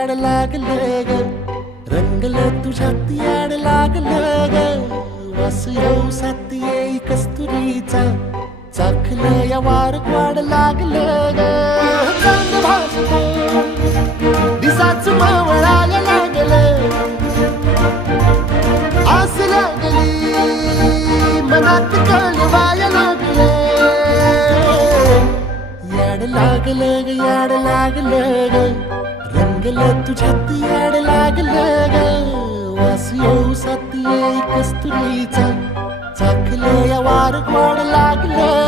याड लागलं ग, रंगलं तुझ्यात याड लागलं ग. वास येऊ साथ येई कस्तुरीचा, चाखलं या वार वाढ लागलं ग. चांद भासतो दिसाच मावळायला लागलं, आस लागली मनात कळवायला लागलं. याड लागलं ग, याड लागलं ग, रंगलं तुझ्यात याड लागलं ग. वास येऊ साथ येई कस्तुरीचा, चाखलं या वार वाढ लागलं